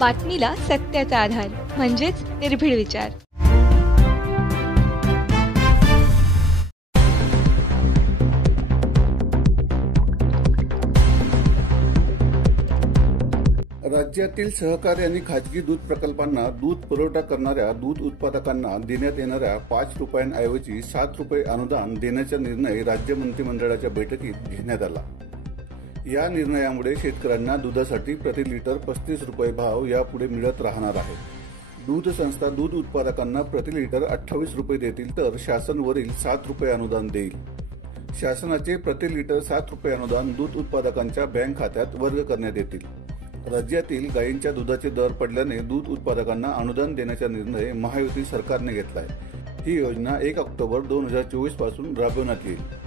बातमीला सत्याचा आधार म्हणजेच निर्भीड विचार। राज्यातील सहकारी आणि खाजगी दूध प्रकल्पांना दूध पुरवठा करणाऱ्या दूध उत्पादकांना देण्यात येणाऱ्या 5 रुपयांऐवजी 7 रुपये अनुदान देण्याचा निर्णय राज्य मंत्रिमंडळाच्या बैठकीत घेण्यात आला। या निर्णयामुळे शेतकऱ्यांना दुधासाठी प्रति लिटर 35 रुपये भाव यापुढे मिळत राहणार आहे। दूध संस्था दूध उत्पादकांना प्रति लिटर 28 रुपये देतील तर शासन वरील 7 रुपये अनुदान देईल। शासनाचे प्रति लिटर 7 रुपये अनुदान दूध उत्पादकांच्या बँक खात्यात वर्ग करण्यात येतील। राज्यातील गायींच्या दुधाचे दर पडल्याने दूध उत्पादकांना अनुदान देण्याचा निर्णय महायुती सरकारने घेतला आहे। ही योजना 1 ऑक्टोबर 2024 पासून राबवण्यात येईल।